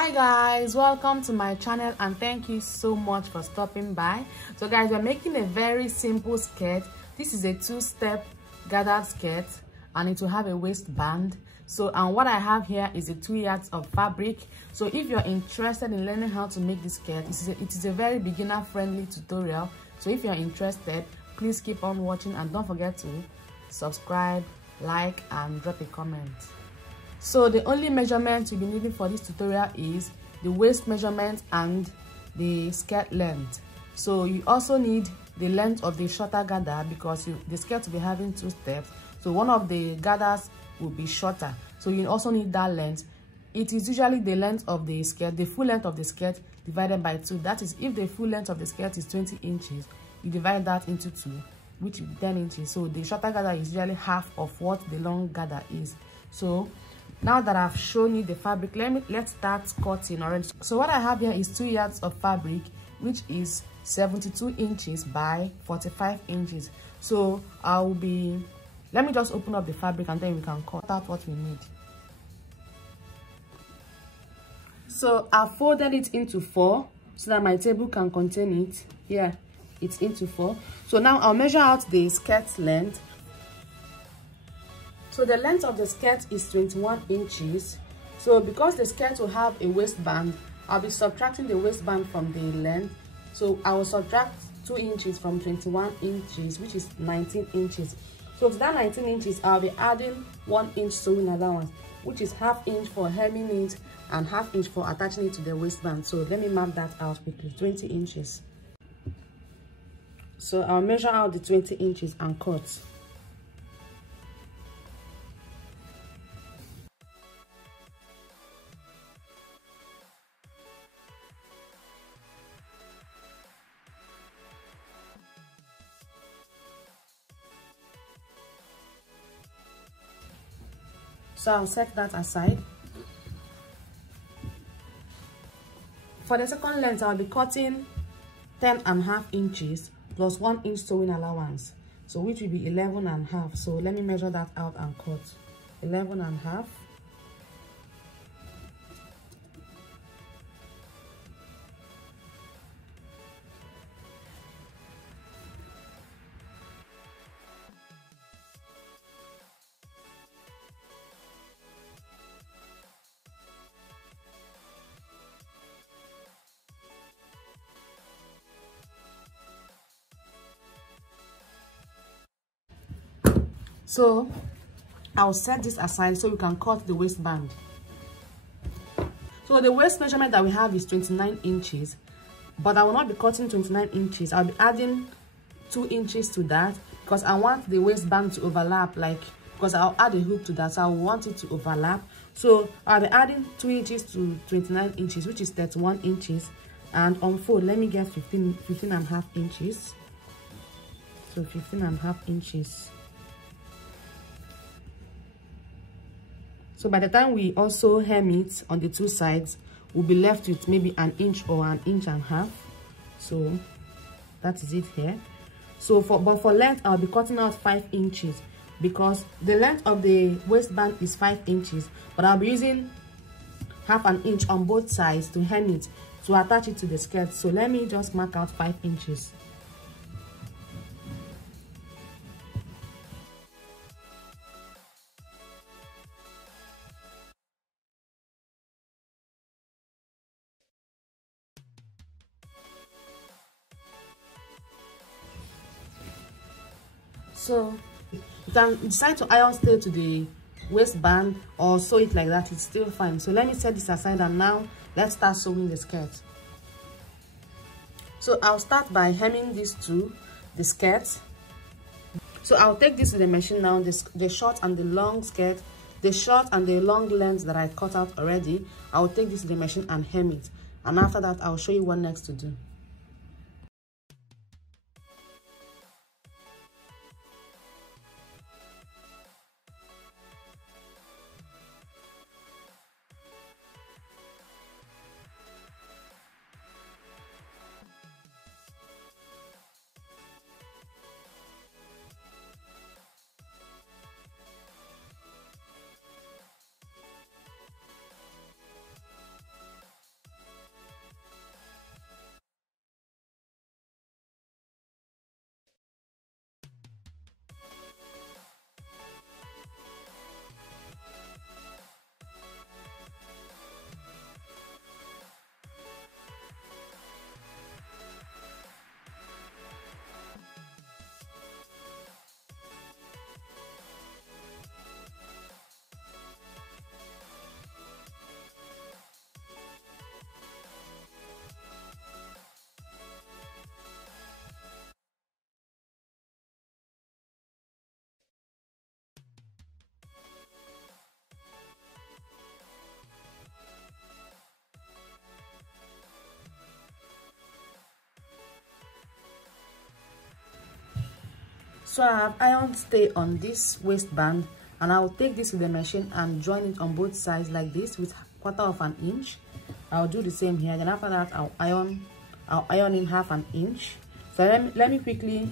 Hi guys, welcome to my channel and thank you so much for stopping by. So guys, we're making a very simple skirt. This is a two-step gathered skirt and it will have a waistband. So and what I have here is 2 yards of fabric. So if you're interested in learning how to make this skirt, it is a very beginner friendly tutorial. So if you're interested, please keep on watching and don't forget to subscribe, like and drop a comment. So the only measurement you'll be needing for this tutorial is the waist measurement and the skirt length. So you also need the length of the shorter gather because the skirt will be having 2 steps. So one of the gathers will be shorter. So you also need that length. It is usually the length of the skirt, the full length of the skirt divided by 2. That is, if the full length of the skirt is 20 inches, you divide that into 2, which is 10 inches. So the shorter gather is usually half of what the long gather is. So now that I've shown you the fabric, let's start cutting already. So what I have here is 2 yards of fabric, which is 72 inches by 45 inches. So let me just open up the fabric and then we can cut out what we need. So I folded it into 4 so that my table can contain it. Here, it's into 4. So now I'll measure out the skirt length. So the length of the skirt is 21 inches. So because the skirt will have a waistband, I'll be subtracting the waistband from the length. So I will subtract 2 inches from 21 inches, which is 19 inches. So to that 19 inches, I'll be adding 1 inch sewing allowance, which is ½ inch for hemming it and ½ inch for attaching it to the waistband. So let me mark that out quickly, 20 inches. So I'll measure out the 20 inches and cut. So I'll set that aside. For the second length, I'll be cutting 10.5 inches plus 1 inch sewing allowance, so which will be 11.5. So let me measure that out and cut 11.5. So I'll set this aside so we can cut the waistband. So the waist measurement that we have is 29 inches, but I will not be cutting 29 inches. I'll be adding 2 inches to that because I want the waistband to overlap, because I'll add a hook to that, so I want it to overlap. So I'll be adding 2 inches to 29 inches, which is 31 inches, and unfold. Let me get 15.5 inches. So 15.5 inches. So by the time we also hem it on the 2 sides, we'll be left with maybe 1 inch or 1.5 inches. So that is it here. So for length, I'll be cutting out 5 inches because the length of the waistband is 5 inches, but I'll be using ½ inch on both sides to hem it to attach it to the skirt. So let me just mark out 5 inches. So you can decide to iron stay to the waistband or sew it like that, it's still fine. So let me set this aside and now let's start sewing the skirt. So I'll start by hemming these two, the skirt. So I'll take this to the machine now, the short and the long skirt, the short and the long lengths that I cut out already. I'll take this to the machine and hem it, and after that I'll show you what next to do. So I have iron stay on this waistband, and I will take this to the machine and join it on both sides like this with 1/4 of an inch. I'll do the same here. Then after that, I'll iron in 1/2 inch. So let me quickly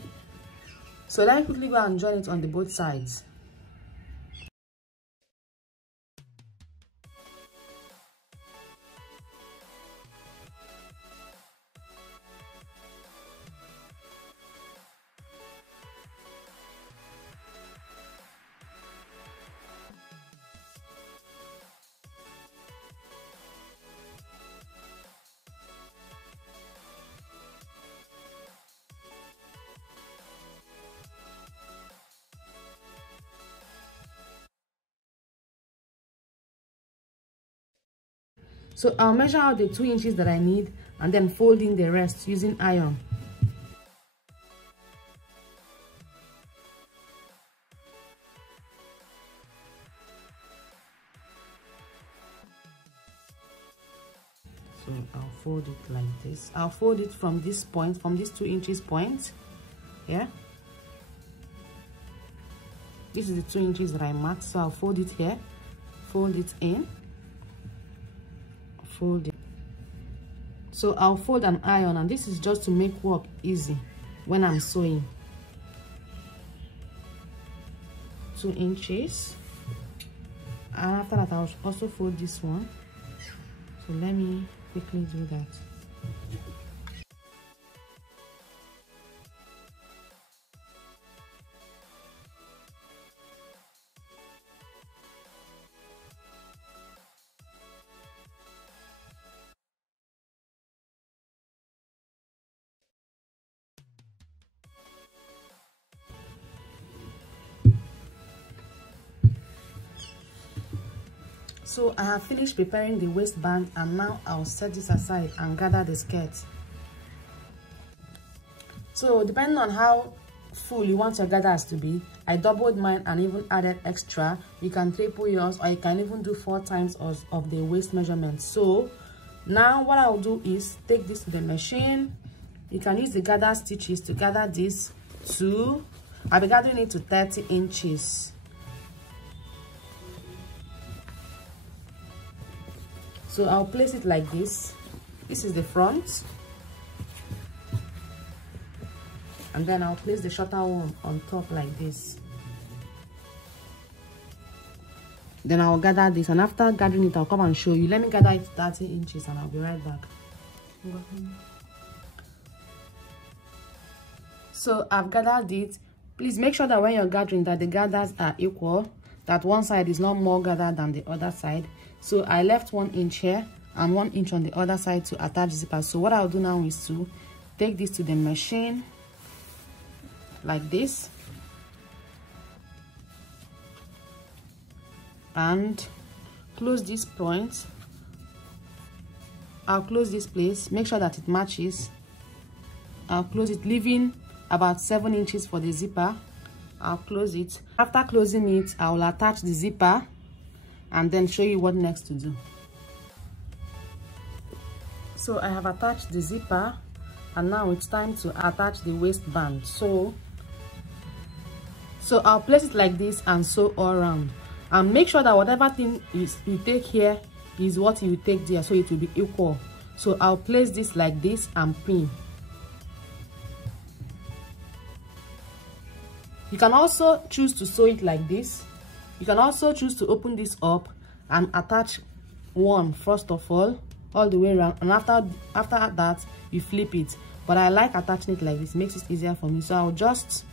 go and join it on the both sides. So I'll measure out the 2 inches that I need and then fold in the rest using iron. So I'll fold it like this. I'll fold it from this point, from this 2 inches point. Yeah. This is the 2 inches that I marked. So I'll fold it here, fold it in, fold it. So I'll fold an iron, and this is just to make work easy when I'm sewing. 2 inches. And after that, I'll also fold this one. So let me quickly do that. So I have finished preparing the waistband, and now I'll set this aside and gather the skirt. So depending on how full you want your gathers to be, I doubled mine and even added extra. You can triple yours, or you can even do 4 times of the waist measurement. So now what I'll do is take this to the machine. You can use the gather stitches to gather this to, I'll be gathering it to 30 inches. So I'll place it like this. This is the front. And then I'll place the shorter one on top like this. Then I'll gather this, and after gathering it, I'll come and show you. Let me gather it to 30 inches and I'll be right back. So I've gathered it. Please make sure that when you're gathering that the gathers are equal, that one side is not more gathered than the other side. So I left 1 inch here and 1 inch on the other side to attach zipper. So what I'll do now is to take this to the machine like this and close this point. I'll close this place, make sure that it matches. I'll close it, leaving about 7 inches for the zipper. I'll close it. After closing it, I will attach the zipper and then show you what next to do. So I have attached the zipper, and now it's time to attach the waistband. So I'll place it like this and sew all around, and make sure that whatever thing you take here is what you take there, so it will be equal. So I'll place this like this and pin. You can also choose to sew it like this. You can also choose to open this up and attach one first of all the way around, and after that you flip it. But I like attaching it like this, makes it easier for me. So I'll just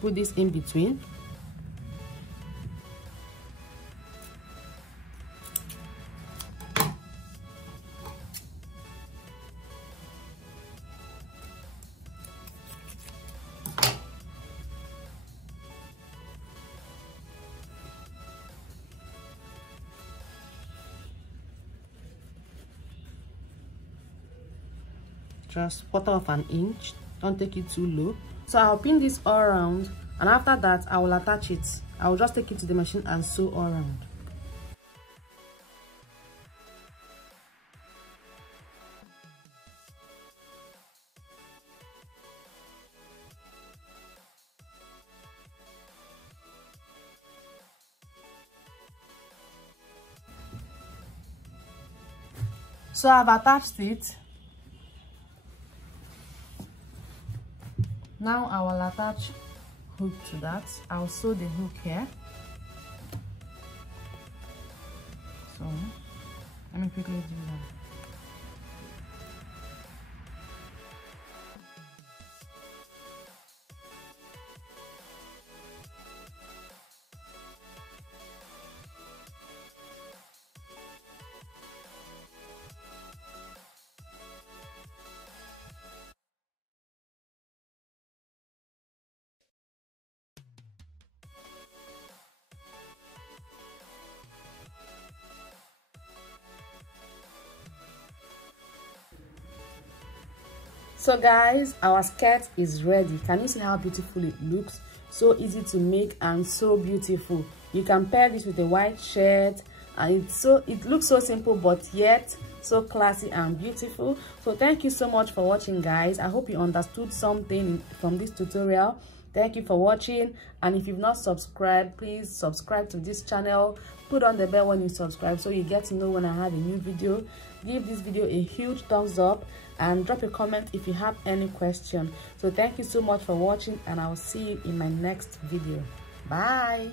put this in between. Just 1/4 inch, don't take it too low. So I'll pin this all around, and after that I will attach it. I will just take it to the machine and sew all around. So I've attached it. Now I will attach hook to that. I'll sew the hook here. So let me quickly do that. So guys, our skirt is ready. Can you see how beautiful it looks? So easy to make and so beautiful. You can pair this with a white shirt, and it looks so simple but yet so classy and beautiful. So thank you so much for watching, guys. I hope you understood something from this tutorial. Thank you for watching, and if you've not subscribed, please subscribe to this channel. Put on the bell when you subscribe so you get to know when I have a new video. Give this video a huge thumbs up and drop a comment if you have any question. So thank you so much for watching, and I will see you in my next video. Bye.